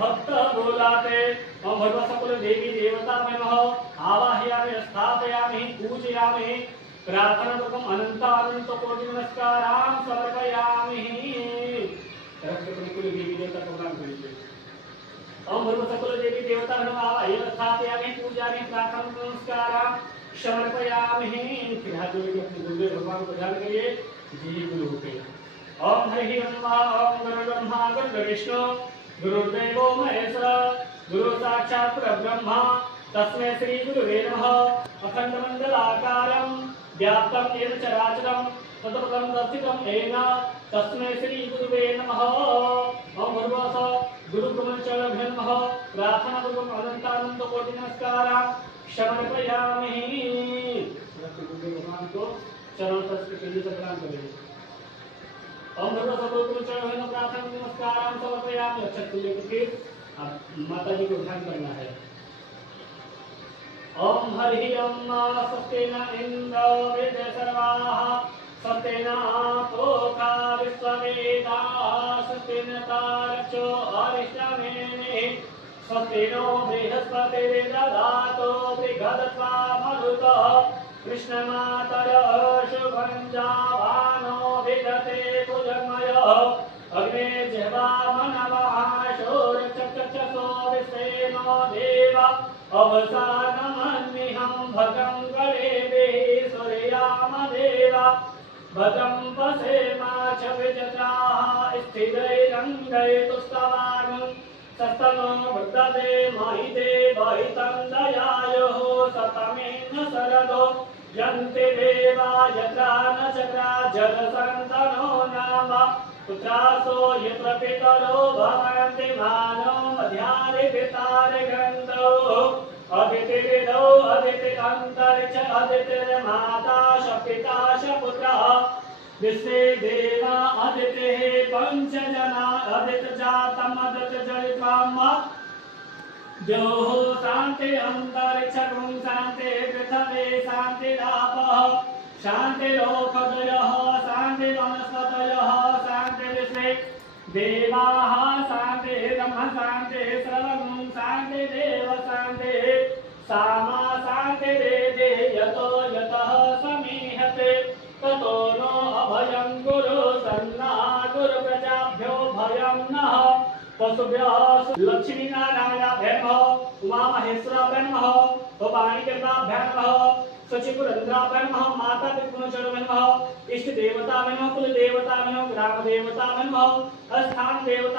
भक्त बोलाते ओम भगवत सकल देवी देवता नमः आवाहयामि स्थापयामि पूजयामि प्रार्थनापूर्वकम् अनंत कोटि नमस्कारां समर्पयामि। कुल देवी देवता को प्रणाम करिए। ओम भगवत सकल देवी देवता नमः आवाहयामि स्थापयामि पूजयामि प्रार्थनापूर्वकम् नमस्कारां समर्पयामि। फिर हाथ जोड़कर अपने गुरुदेव भगवान को ध्यान करिए। जी गुरु के ओम हरि नमः। ओम गुरु ब्रह्मा गुरु विष्णु गुरुदेवो महेश्वर गुरु साक्षात् परब्रह्म तस्मै श्री गुरुवे नमः। अखंड मंडलाकारं व्याप्तं येन चराचरं तत्पदं दर्शितं येन तस्मै श्री गुरुवे नमः। ओम भगवत गुरु कमलचरणभ्यो नमः प्रार्थनापूर्वकम् अनंत कोटि नमस्कारां समर्पयामि। गुरुदेव भगवान को चरण स्पर्श के लिए प्रणाम करें। ओम भगवत सदगुरु चरण प्रार्थना नमस्कारां समर्पयामि। अक्षत लेकर फिर माता जी को ध्यान करना है। ओम हरि ओम स्वस्ति न इंद्रो वेद सर्वाः स्वस्ति न पूषा विश्ववेदाः स्वस्ति न तारक्षो अरिष्टनेमिः स्वस्ति नो बृहस्पतिर्दधातु बृहत्वा मरुतः कृष्णमातरः शुभं जावानो विदते भुजगमयः अग्ने जिह्वामनवः शोरचक्षसो विश्वेनो देव अवसानमन्मिहं भगं गणेभिः सूर्यामदेव भद्रं पश्येमाक्षविजत्राः स्थिरैरङ्गैस्तुस्तवानुं सस्तनो वर्तते महिते वहितं दयायुः सतमेन शरदो यन्ति देवा यत्रा न चक्रा जलसन्तनो नाम पुत्रासो यत्र पितरो भवन्ति मानो मध्यानि पितारि गन्धौ अदितिर्विदौ अदितिरन्तरिक्ष अदितिर्माता च पिता च पुत्रः विश्वे देवा अदितिः पञ्चजना अदितजातम् अदितजयित्वम् द्योः शान्ति अन्तरिक्षं शान्ति पृथिवी शान्तिरापः शान्तिरोषधयः शान्ति वनस्पतयः शान्ति विश्वे देवाः शान्ति ब्रह्म शान्ति सर्वं शान्ति देव शान्ति सामा शान्तिरेधे यतो यतः समीहते ततो नो अभयं गुरु सन्ना गुरु प्रजाभ्यो भयं नः पशुभ्यः लक्ष्मी नारायणाभ्यां नमः उमा महेश्वराभ्यां नमः भवानीकर्णाभ्यां नमः सचिपुरन्द्राभ्यां नमः माता पितृगुणचरणभ्यां नमः इष्ट देवताभ्यां नमः कुल देवताभ्यां नमः ग्राम देवताभ्यां नमः स्थान देवता